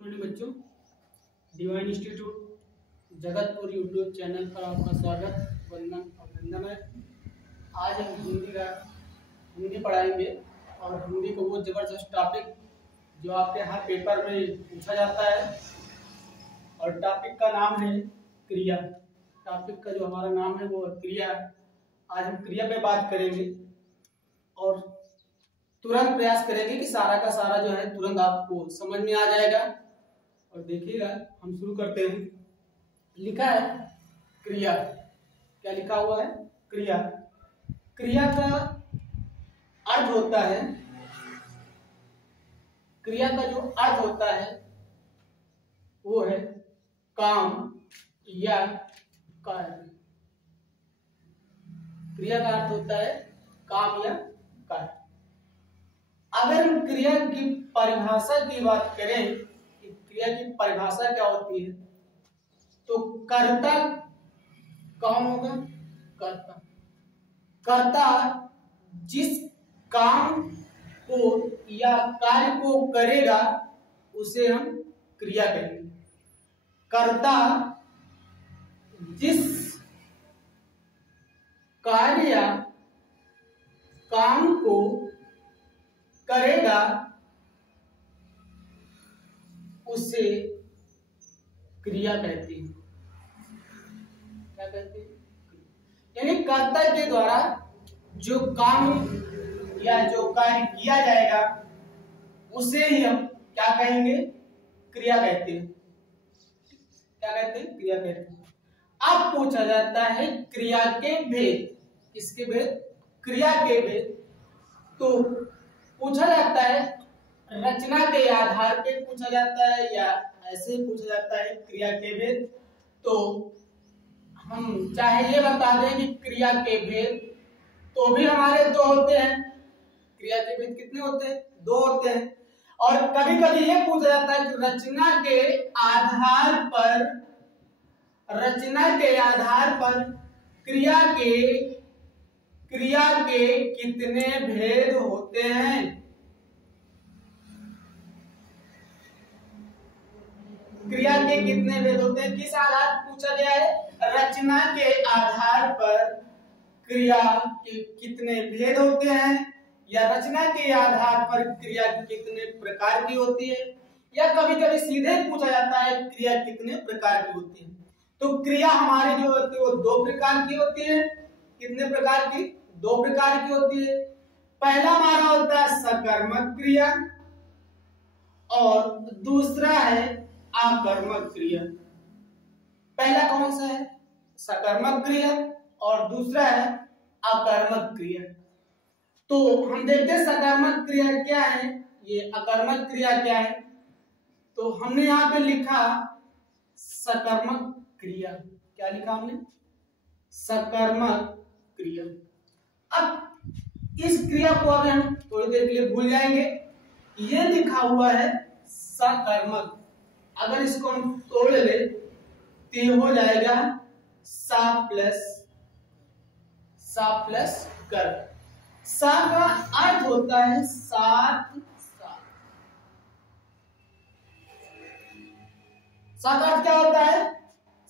Morning बच्चों, divine institute Jagatpur YouTube channel पर आपका स्वागत वंदन अभिनंदन है। आज हम हिंदी पढ़ाएंगे और हिंदी को वो जबरदस्त टॉपिक जो आपके हर पेपर में पूछा जाता है और टॉपिक का नाम है क्रिया। टॉपिक का जो हमारा नाम है वो क्रिया। आज हम क्रिया पे बात करेंगे और तुरंत प्रयास करेंगे कि सारा का सारा जो है तुरंत आपको समझ में आ जाएगा। और देखिएगा, हम शुरू करते हैं। लिखा है क्रिया। क्या लिखा हुआ है? क्रिया। क्रिया का अर्थ होता है, क्रिया का जो अर्थ होता है वो है काम या कार्य। क्रिया का अर्थ होता है काम या कार्य। अगर हम क्रिया की परिभाषा की बात करें, क्रिया की परिभाषा क्या होती है, तो कर्ता कौन होगा? कर्ता। कर्ता जिस काम को या कार्य को करेगा उसे हम क्रिया कहेंगे। कर्ता जिस कार्य या काम को करेगा उसे क्रिया कहते हैं। क्या कहते हैं? यानी कर्ता के द्वारा जो काम या जो कार्य किया जाएगा उसे ही हम क्या कहेंगे? क्रिया कहते हैं। क्या कहते हैं? क्रिया कहते हैं। अब पूछा जाता है क्रिया के भेद। किसके भेद? क्रिया के भेद। तो पूछा जाता है रचना के आधार पे पूछा जाता है या ऐसे पूछा जाता है क्रिया के भेद। तो हम चाहे ये बता दें कि क्रिया के भेद तो भी हमारे दो होते हैं। क्रिया के भेद कितने होते हैं? दो होते हैं। और कभी कभी ये पूछा जाता है कि रचना के आधार पर क्रिया के कितने भेद होते हैं? क्रिया के कितने भेद होते हैं? किस आधार पर पूछा गया है? रचना के आधार पर क्रिया के कितने भेद होते हैं, या रचना के आधार पर क्रिया कितने प्रकार की होती है, या कभी कभी सीधे पूछा जाता है क्रिया कितने प्रकार की होती है। तो क्रिया हमारी जो होती है वो दो प्रकार की होती है। कितने प्रकार की? दो प्रकार की होती है। पहला हमारा होता है सकर्मक क्रिया और दूसरा है आकर्मक क्रिया। पहला कौन सा है? सकर्मक क्रिया और दूसरा है आकर्मक क्रिया। तो हम देखते हैं सकर्मक क्रिया क्या है, ये अकर्मक क्रिया क्या है। तो हमने यहां पे लिखा सकर्मक क्रिया। क्या लिखा हमने? सकर्मक क्रिया। अब इस क्रिया को अभी हम थोड़ी देर के लिए भूल जाएंगे। ये लिखा हुआ है सकर्मक। अगर इसको हम तोड़ ले तो ये हो जाएगा सा प्लस कर। सा का अर्थ होता है साथ साथ। सा का अर्थ क्या होता है?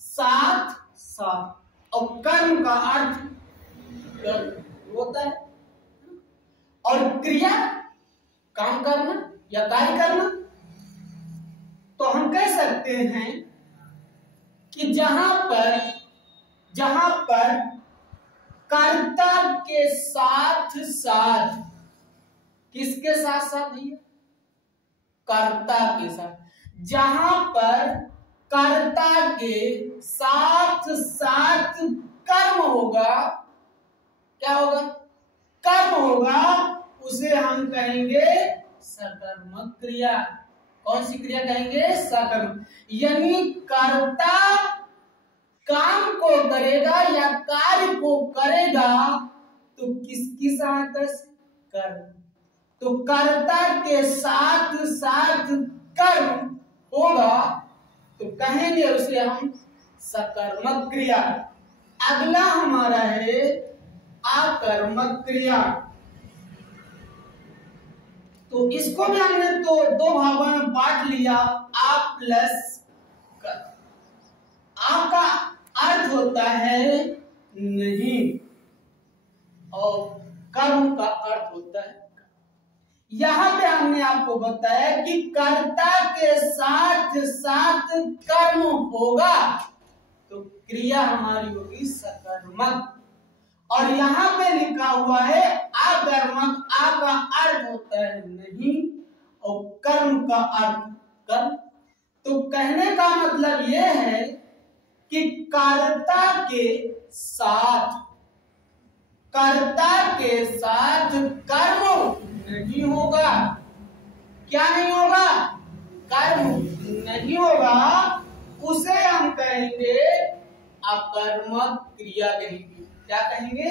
साथ साथ। और कर्म का अर्थ कर्म होता है। और क्रिया काम करना या कार्य करना। तो हम कह सकते हैं कि जहां पर कर्ता के साथ साथ, किसके साथ साथ भैया? कर्ता के साथ। जहां पर कर्ता के साथ साथ कर्म होगा, क्या होगा? कर्म होगा, उसे हम कहेंगे सकर्मक क्रिया। कौन सी क्रिया कहेंगे? सकर्मक। यानी कर्ता काम को करेगा या कार्य को करेगा तो किसकी सहायता से? कर्म। तो कर्ता के साथ साथ कर्म होगा तो कहेंगे उसे हम सकर्मक क्रिया। अगला हमारा है आकर्मक क्रिया। तो इसको भी हमने तो दो भागों में बांट लिया, आ प्लस कर। आ का अर्थ होता है नहीं और कर्म का अर्थ होता है। यहां पे हमने आपको बताया कि कर्ता के साथ साथ कर्म होगा तो क्रिया हमारी होगी सकर्मक। और यहाँ पे लिखा हुआ है अकर्मक। आ का अर्थ होता है नहीं और कर्म का अर्थ कर्म। तो कहने का मतलब यह है कि कर्ता के साथ कर्म नहीं होगा। क्या नहीं होगा? कर्म नहीं होगा, उसे हम कहेंगे अकर्मक क्रिया कहेंगे। क्या कहेंगे?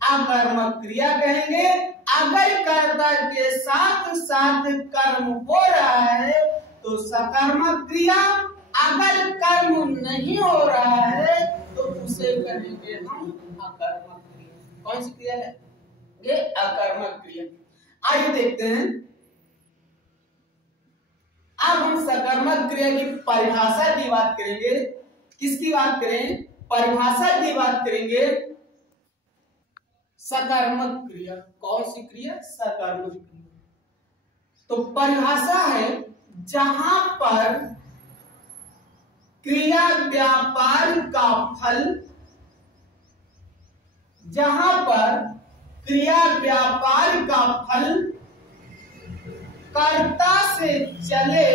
अकर्मक क्रिया कहेंगे। अगर कर्ता के साथ साथ कर्म हो रहा है तो सकर्मक क्रिया, अगर कर्म नहीं हो रहा है तो उसे कहेंगे हम अकर्मक क्रिया। कौन सी क्रिया है? ये अकर्मक क्रिया। आइए देखते हैं। अब हम सकर्मक क्रिया की परिभाषा की बात करेंगे। किसकी बात करें? परिभाषा की बात करेंगे। सकर्मक क्रिया। कौन सी क्रिया? सकर्मक क्रिया। तो परिभाषा है जहां पर क्रिया व्यापार का फल, जहां पर क्रिया व्यापार का फल कर्ता से चले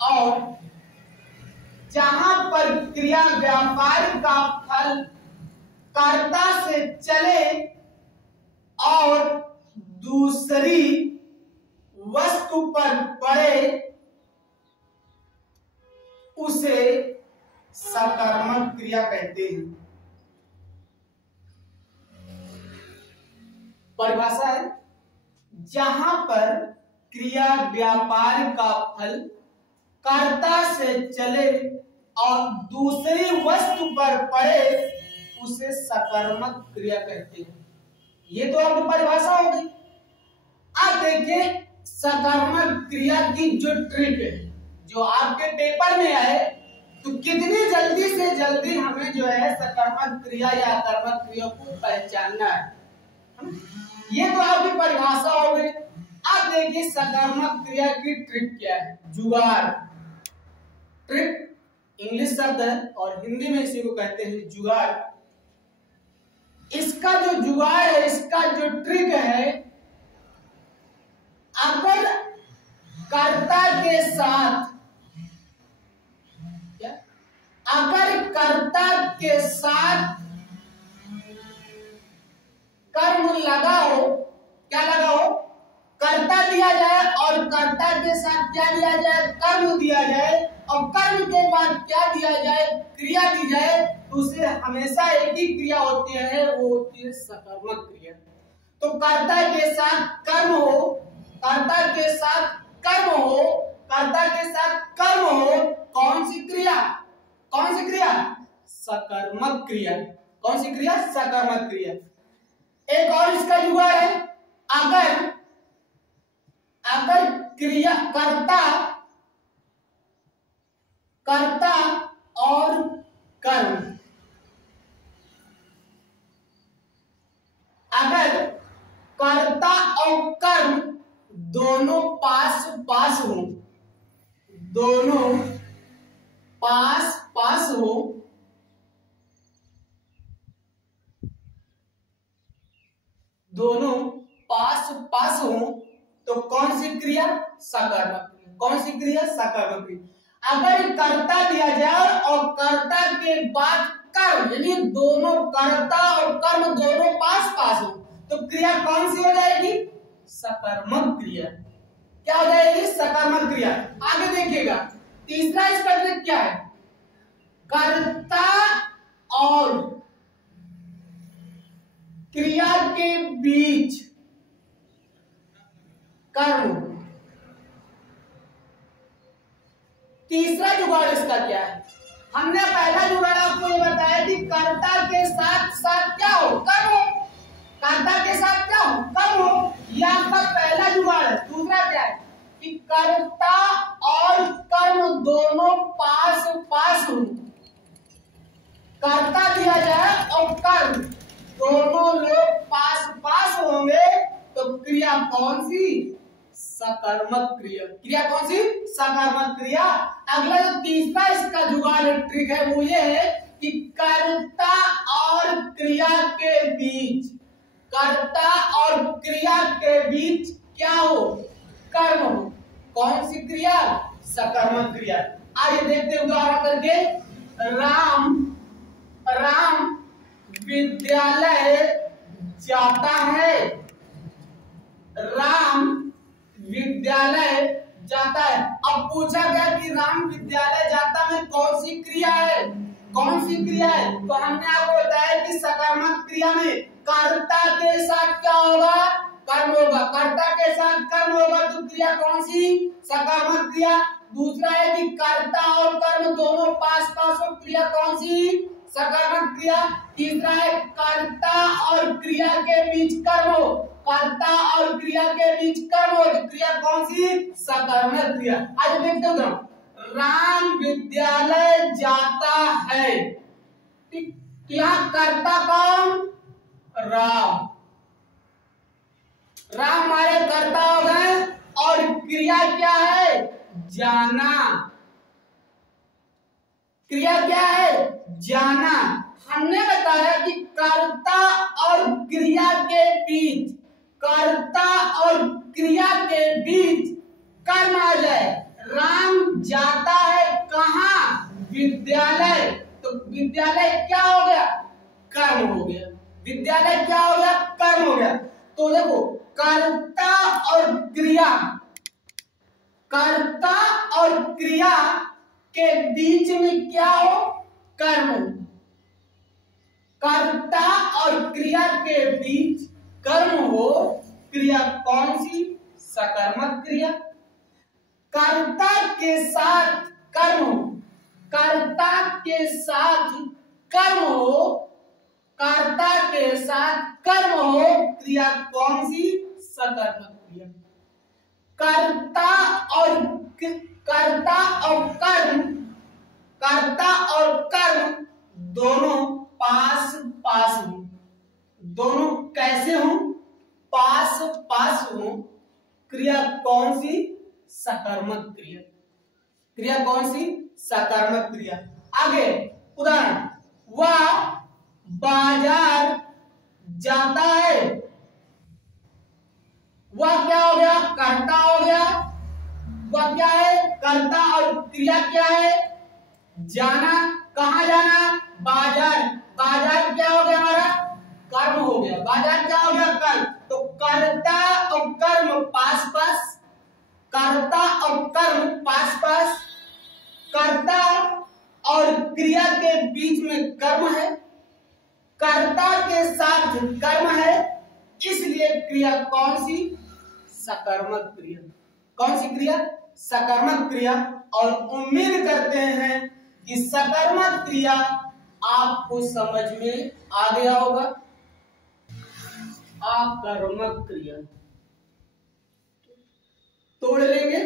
और जहां पर क्रिया व्यापार का फल कर्ता से चले और दूसरी वस्तु पर पड़े उसे सकर्मक क्रिया कहते हैं। परिभाषा है जहां पर क्रिया व्यापार का फल कर्ता से चले और दूसरी वस्तु पर पड़े उसे सकर्मक क्रिया कहते हैं। ये तो आपकी परिभाषा हो गई। अब देखिए सकर्मक क्रिया की जो ट्रिक है, जो आपके पेपर में आए, तो कितनी जल्दी से जल्दी हमें जो है सकर्मक क्रिया या अकर्मक क्रिया को पहचानना है। ये तो आपकी परिभाषा हो गई। अब देखिए सकर्मक क्रिया की ट्रिक क्या है? जुगाड़। ट्रिक इंग्लिश शब्द है और हिंदी में इसी को कहते हैं जुगाड़। इसका जो जुगाड़ है, इसका जो ट्रिक है, अगर कर्ता के साथ क्या? अगर कर्ता के साथ कर्म लगा हो, क्या लगा हो? कर्ता दिया जाए और कर्ता के साथ क्या दिया जाए? कर्म दिया जाए और कर्म के बाद क्या दिया जाए? क्रिया दी जाए, तो उसे हमेशा एक ही क्रिया होती है, वो होती है सकर्मक क्रिया। तो कर्ता के साथ कर्म हो, कर्ता के साथ कर्म हो, कर्ता के साथ कर्म हो, कौन सी क्रिया? कौन सी क्रिया? सकर्मक क्रिया। कौन सी क्रिया? सकर्मक क्रिया। एक और इसका जुगाड़ है, अगर क्रिया कर्ता और कर्म, अगर कर्ता और कर्म दोनों पास पास हो, दोनों पास पास हो, दोनों पास पास हो, तो कौन सी क्रिया? सकर्मक। कौन सी क्रिया? सकर्मक क्रिया। अगर कर्ता दिया जाए और कर्ता के बाद कर्म, यानी दोनों कर्ता और कर्म दोनों पास पास हो, तो क्रिया कौन सी हो जाएगी? सकर्मक क्रिया। क्या हो जाएगी? सकर्मक क्रिया। आगे देखिएगा तीसरा इसका ट्रिक क्या है? कर्ता और क्रिया के बीच कर्म। तीसरा जुगाड़ इसका क्या है? हमने पहला जुगाड़ आपको ये बताया कि कर्ता के साथ साथ क्या हो? कर्म हो। कर्ता के साथ क्या हो, कर्म हो, यह आपका पहला जुगाड़ है। दूसरा क्या है कि कर्ता और कर्म दोनों पास पास हों। कर्ता दिया जाए और कर्म दोनों लोग पास पास होंगे तो क्रिया कौन सी, सकर्मक क्रिया। क्रिया कौन सी, सकर्मक क्रिया। अगला जो तीसरा इसका जुगाड़ ट्रिक है वो ये है कि कर्ता और क्रिया के बीच, कर्ता और क्रिया के बीच क्या हो, कर्म हो। कौन सी क्रिया, सकर्मक क्रिया। आइए देखते हैं उदाहरण करके। राम विद्यालय जाता है। राम विद्यालय जाता है। अब पूछा गया कि राम विद्यालय जाता में कौन सी क्रिया है, कौन सी क्रिया है। तो हमने आपको बताया कि सकर्मक क्रिया में कर्ता के साथ क्या होगा, कर्म होगा। कर्ता के साथ कर्म होगा तो क्रिया कौन सी, सकर्मक क्रिया। दूसरा है कि कर्ता और कर्म दोनों पास पास हो, क्रिया कौन सी, सकर्मक क्रिया। तीसरा है कर्ता और क्रिया के बीच कर्म हो, कर्ता और क्रिया के बीच कर्म हो तो क्रिया कौन सी, सकर्मक क्रिया। आज देखते हो, राम विद्यालय जाता है। यहाँ कर्ता कौन, राम। राम हमारे कर्ता हो गए और क्रिया क्या है, जाना। क्रिया क्या है, जाना। हमने बताया कि कर्ता और क्रिया के बीच, कर्ता और क्रिया के बीच कर्म आ जाए। राम जाता है कहाँ, विद्यालय। तो विद्यालय क्या हो गया, कर्म हो गया। विद्यालय क्या हो गया, कर्म हो गया। तो देखो कर्ता और क्रिया, कर्ता और क्रिया के बीच में क्या हो, कर्म हो। कर्ता और क्रिया के बीच कर्म हो, क्रिया कौन सी, सकर्मक क्रिया। कर्ता के साथ कर्म हो, कर्ता के साथ कर्म हो, कर्ता के साथ कर्म हो, क्रिया कौन सी, सकर्मक क्रिया। कर्ता और कर्म, कर्ता और कर्म दोनों पास पास हो। दोनों कैसे हो, पास पास हो, क्रिया कौन सी, सकर्मक क्रिया। क्रिया कौन सी, सकर्मक क्रिया। आगे उदाहरण, वह बाजार जाता है। वह क्या हो गया, कर्ता हो गया। वह क्या है, कर्ता और क्रिया क्या है, जाना। कहाँ जाना, बाजार। बाजार क्या हो गया हमारा, कर्म हो गया। बाजार क्या हो गया, कर्म। तो कर्ता और कर्म पास पास, कर्ता और कर्म पास पास, कर्ता और क्रिया के बीच में कर्म है, कर्ता के साथ कर्म है, इसलिए क्रिया कौन सी, सकर्मक क्रिया। कौन सी क्रिया, सकर्मक क्रिया। और उम्मीद करते हैं कि सकर्मक क्रिया आपको समझ में आ गया होगा। आकर्मक क्रिया तोड़ लेंगे।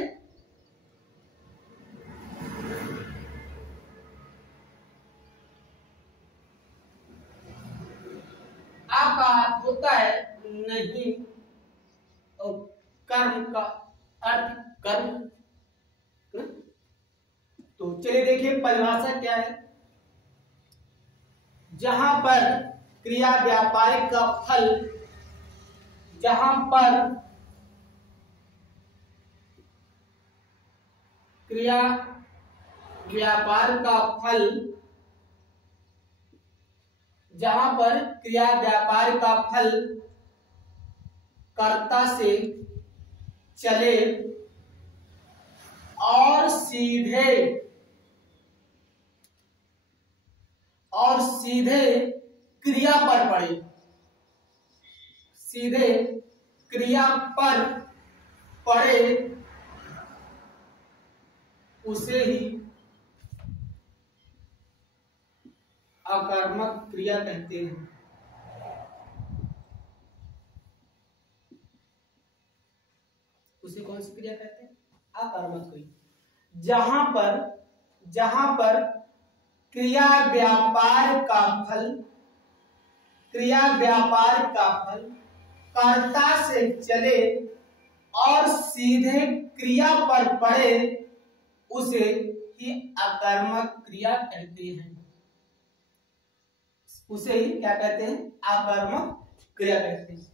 आपका अर्थ होता है नहीं, और कर्म का अर्थ कर्म। तो चलिए देखिए परिभाषा क्या है। जहां पर क्रिया व्यापारिक का फल, जहां पर क्रिया व्यापार का फल, जहां पर क्रिया व्यापार का फल कर्ता से चले और सीधे क्रिया पर पड़े, सीधे क्रिया पर पड़े, उसे ही अकर्मक क्रिया कहते हैं। उसे कौन सी क्रिया कहते हैं? अकर्मक क्रिया। जहां पर क्रिया व्यापार का फल कर्ता से चले और सीधे क्रिया पर पड़े उसे ही अकर्मक क्रिया कहते हैं। उसे ही क्या कहते हैं? अकर्मक क्रिया कहते हैं।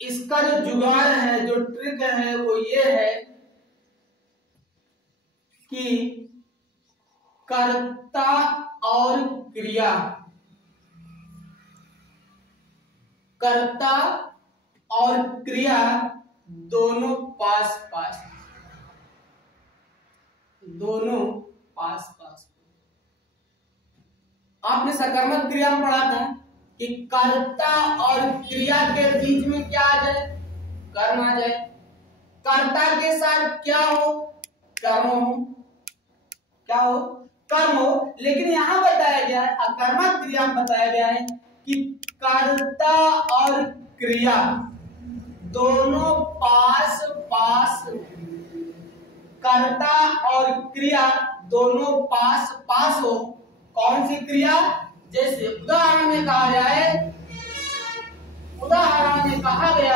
इसका जो जुगाड़ है, जो ट्रिक है, वो ये है कि कर्ता और क्रिया दोनों पास पास आपने सकर्मक क्रिया में पढ़ा था कि कर्ता और क्रिया के बीच में क्या आ जाए? कर्म आ जाए। कर्ता के साथ क्या हो? कर्म हो। क्या हो? कर्म हो। लेकिन यहां बताया गया है, अकर्मक क्रिया में बताया गया है कि कर्ता और क्रिया दोनों पास पास, कर्ता और क्रिया दोनों पास पास हो। कौन सी क्रिया? जैसे उदाहरण में कहा गया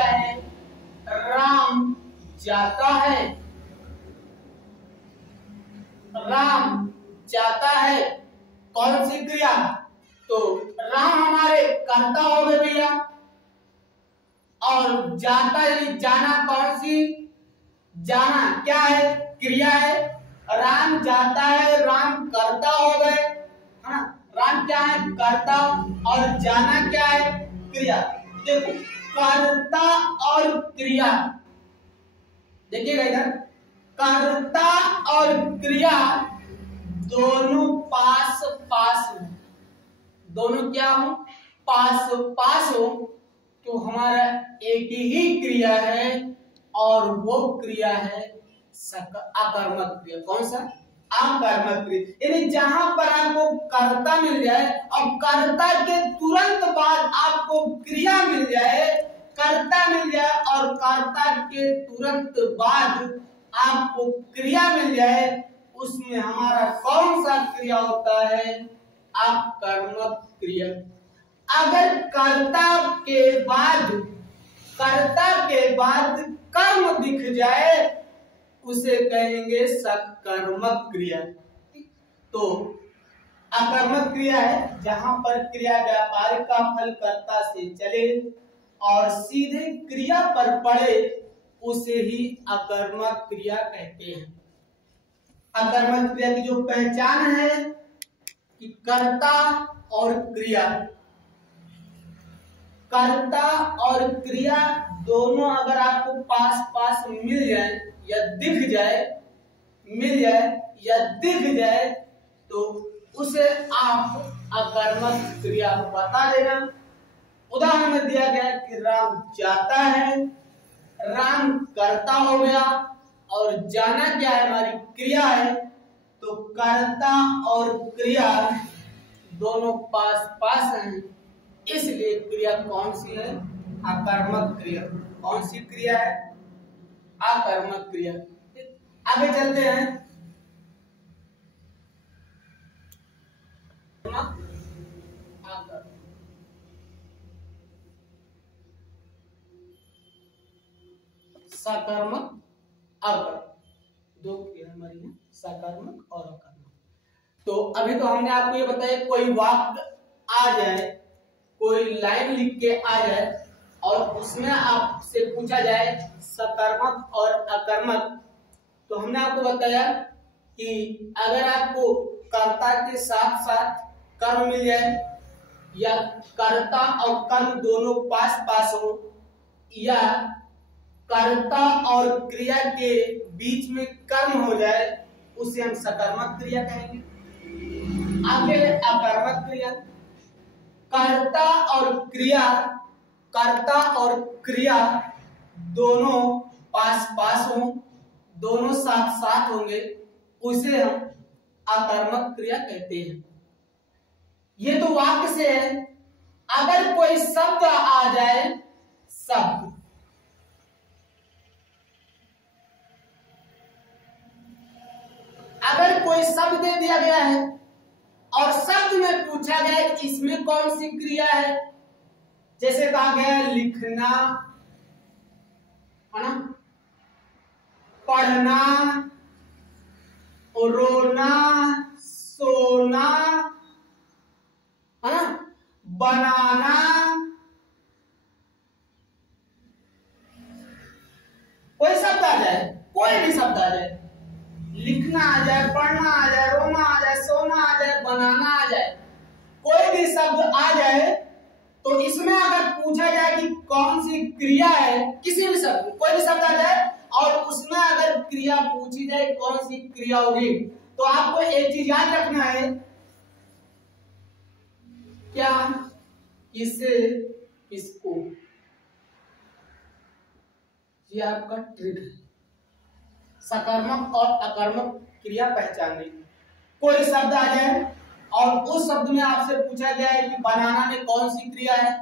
है राम जाता है। राम जाता है कौन सी क्रिया? तो राम हमारे कर्ता हो गए भैया, और जाता यानी जाना कौन सी? जाना क्या है? क्रिया है। राम जाता है, राम कर्ता हो गए, है ना? राम क्या है? कर्ता, और जाना क्या है? क्रिया। देखो कर्ता और क्रिया, देखिएगा इधर, कर्ता और क्रिया दोनों पास पास हो। दोनों क्या हो? पास पास हो। तो हमारा एक ही क्रिया है और वो क्रिया है अकर्मक क्रिया। कौन सा? अकर्मक क्रिया। यानी जहां पर आपको कर्ता मिल जाए और कर्ता के तुरंत बाद आपको क्रिया मिल जाए, कर्ता मिल जाए और कर्ता के तुरंत बाद आपको क्रिया मिल जाए, उसमें हमारा कौन सा क्रिया होता है? अकर्मक क्रिया। अगर कर्ता के बाद कर्म दिख जाए उसे कहेंगे सकर्मक क्रिया। तो अकर्मक क्रिया है जहां पर क्रिया व्यापार का फल कर्ता से चले और सीधे क्रिया पर पड़े उसे ही अकर्मक क्रिया कहते हैं। अकर्मक क्रिया की जो पहचान है कि कर्ता और क्रिया दोनों अगर आपको पास पास मिल जाए या दिख जाए तो उसे आप अकर्मक क्रिया बता देना। उदाहरण में दिया गया कि राम जाता है, राम कर्ता हो गया और जाना क्या है? हमारी क्रिया है। तो कर्ता और क्रिया दोनों पास पास हैं, इसलिए क्रिया कौन सी है? अकर्मक क्रिया। कौन सी क्रिया है? अकर्मक क्रिया। आगे चलते हैं। सकर्मक, अकर्मक, दो क्रिया हमारी है, सकर्मक और अकर्मक। तो अभी तो हमने आपको ये बताया, कोई वाक्य आ जाए, कोई लाइन लिख के आ जाए और उसमें आपसे पूछा जाए सकर्मक और अकर्मक, तो हमने आपको बताया कि अगर आपको कर्ता के साथ साथ कर्म मिल जाए या कर्ता और कर्म दोनों पास पास हो या कर्ता और क्रिया के बीच में कर्म हो जाए उसे हम सकर्मक क्रिया कहेंगे। आगे अकर्मक क्रिया। कर्ता और क्रिया दोनों पास पास हो, दोनों साथ साथ होंगे, उसे हम अकर्मक क्रिया कहते हैं। ये तो वाक्य से है। अगर कोई शब्द आ जाए, शब्द शब्द दे दिया गया है और शब्द में पूछा गया है इसमें कौन सी क्रिया है। जैसे कहा गया है लिखना, है ना, पढ़ना, रोना, सोना, है ना, बनाना, कोई शब्द आ जाए, कोई भी शब्द आ जाए, लिखना आ जाए, पढ़ना आ जाए, रोना आ जाए, सोना आ जाए, बनाना आ जाए, कोई भी शब्द आ जाए तो इसमें अगर पूछा जाए कि कौन सी क्रिया है, किसी भी शब्द, कोई भी शब्द आ जाए और उसमें अगर क्रिया पूछी जाए कौन सी क्रिया होगी, तो आपको एक चीज याद रखना है, क्या, किसे, किसको, ये आपका ट्रिक है। सकारात्मक और अकर्मक क्रिया पहचानने की। कोई शब्द आ जाए और उस शब्द में आपसे पूछा गया है कि बनाना में कौन सी क्रिया है,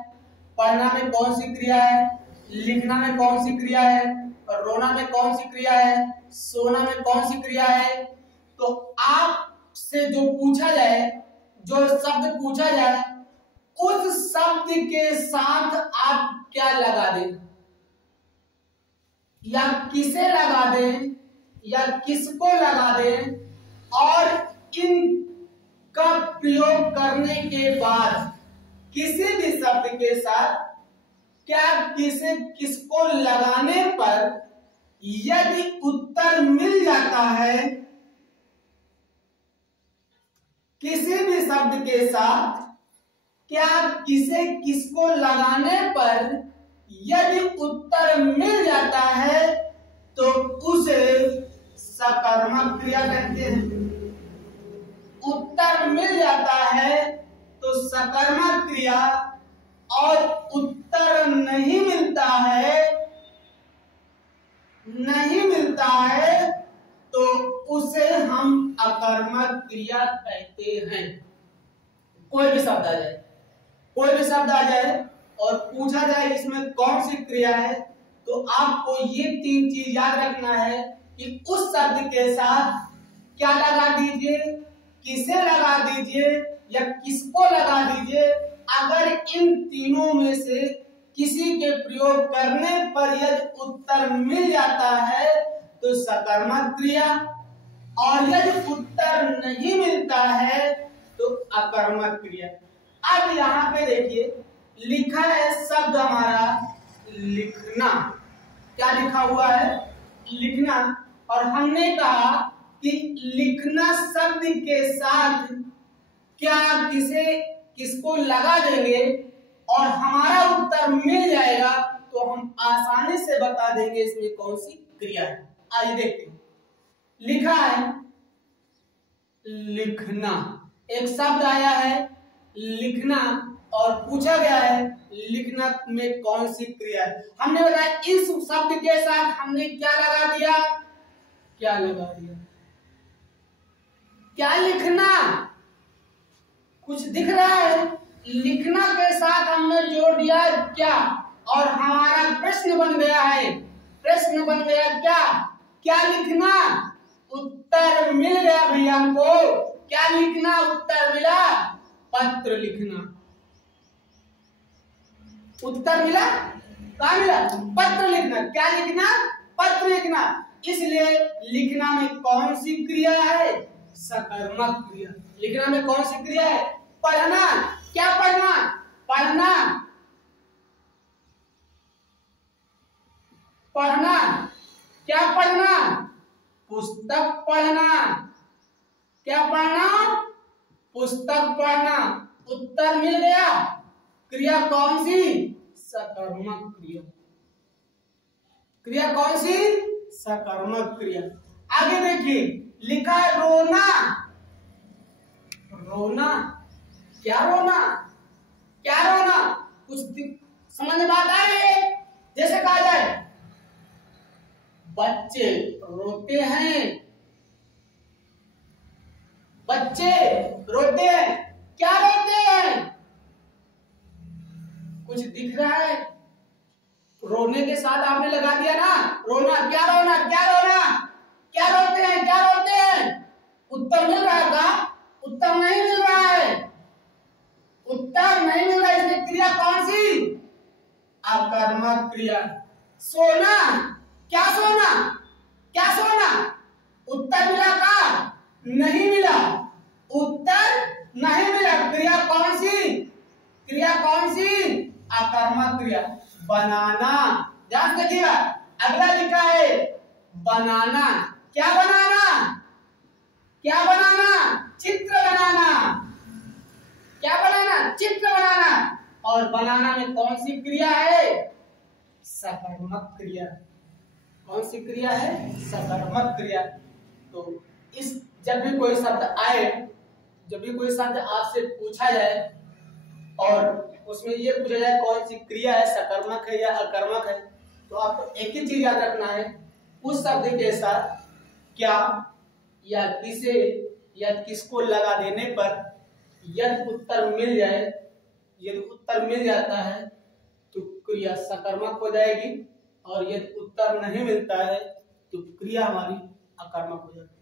पढ़ना में कौन सी क्रिया है, लिखना में कौन सी क्रिया है, और रोना में कौन सी क्रिया है, सोना में कौन सी क्रिया है, तो आपसे जो पूछा जाए, जो शब्द पूछा जाए, उस शब्द के साथ आप क्या लगा दें, या किसे लगा दें या किसको लगा दें, और इनका प्रयोग करने के बाद किसी भी शब्द के साथ क्या, किसे, किसको लगाने पर यदि उत्तर मिल जाता है, किसी भी शब्द के साथ क्या, किसे, किसको लगाने पर यदि उत्तर मिल जाता है तो उसे सकारात्मक क्रिया कहते हैं। उत्तर मिल जाता है तो सकारात्मक क्रिया, और उत्तर नहीं मिलता है तो उसे हम अकर्मक क्रिया कहते हैं। कोई भी शब्द आ जाए और पूछा जाए इसमें कौन सी क्रिया है, तो आपको ये तीन चीज याद रखना है कि उस शब्द के साथ क्या लगा दीजिए, किसे लगा दीजिए या किसको लगा दीजिए। अगर इन तीनों में से किसी के प्रयोग करने पर यदि उत्तर मिल जाता है तो सकारात्मक क्रिया, और यदि उत्तर नहीं मिलता है तो अकर्मक क्रिया। अब यहाँ पे देखिए लिखा है शब्द हमारा लिखना, क्या लिखा हुआ है, लिखना, और हमने कहा कि लिखना शब्द के साथ क्या, किसे, किसको लगा देंगे और हमारा उत्तर मिल जाएगा तो हम आसानी से बता देंगे इसमें कौन सी क्रिया है। आइए देखते हैं। लिखा है लिखना, एक शब्द आया है लिखना और पूछा गया है लिखना में कौन सी क्रिया है। हमने बताया इस शब्द के साथ हमने क्या लगा दिया, क्या लगा दिया, क्या लिखना, कुछ दिख रहा है, लिखना के साथ हमने जोड़ दिया क्या, और हमारा प्रश्न बन गया है, प्रश्न बन गया क्या, क्या लिखना, उत्तर मिल गया भैया हमको, क्या लिखना, उत्तर मिला, पत्र लिखना, उत्तर मिला, कहाँ मिला, पत्र लिखना, क्या लिखना, पत्र लिखना। इसलिए लिखना में कौन सी क्रिया है, सकारात्मक क्रिया। लिखना में कौन सी क्रिया है, पढ़ना, क्या पढ़ना, पढ़ना, पढ़ना, क्या पढ़ना, पुस्तक पढ़ना, क्या पढ़ना, पुस्तक पढ़ना। उत्तर मिल गया, क्रिया कौन सी, सकारात्मक क्रिया, क्रिया कौन सी, सकारात्मक क्रिया। आगे देखिए लिखा है रोना, रोना, क्या रोना, क्या रोना, कुछ समझ में बात आ रही है। जैसे कहा जाए बच्चे रोते हैं, बच्चे रोते हैं, क्या रोते हैं, कुछ दिख रहा है, रोने के साथ आपने लगा दिया ना, रोना, क्या रोना, क्या रोना, क्या रोते हैं, क्या रोते हैं, उत्तर उत्तर मिल रहा था, उत्तर नहीं मिल रहा है, उत्तर नहीं मिल रहा है, इसलिए क्रिया कौन सी? आकर्मक क्रिया। सोना, क्या सोना? क्या सोना? उत्तर मिला का? नहीं मिला, उत्तर नहीं मिला। क्रिया कौन सी? क्रिया कौन सी? आकर्मक क्रिया। बनाना, ध्यान से देखिएगा, अगला लिखा है बनाना। क्या बनाना? क्या बनाना? चित्र बनाना। क्या बनाना? चित्र बनाना। और बनाना में कौन सी क्रिया है? सकर्मक क्रिया। कौन सी क्रिया है? सकर्मक क्रिया। तो इस जब भी कोई शब्द आए, जब भी कोई शब्द आपसे पूछा जाए और उसमें ये पूछा जाए कौन सी क्रिया है, सकर्मक है या अकर्मक है, तो आपको एक ही चीज याद रखना है, उस शब्द के साथ क्या या किसे या किसको लगा देने पर यदि उत्तर मिल जाए, यदि उत्तर मिल जाता है तो क्रिया सकर्मक हो जाएगी, और यदि उत्तर नहीं मिलता है तो क्रिया हमारी अकर्मक हो जाएगी।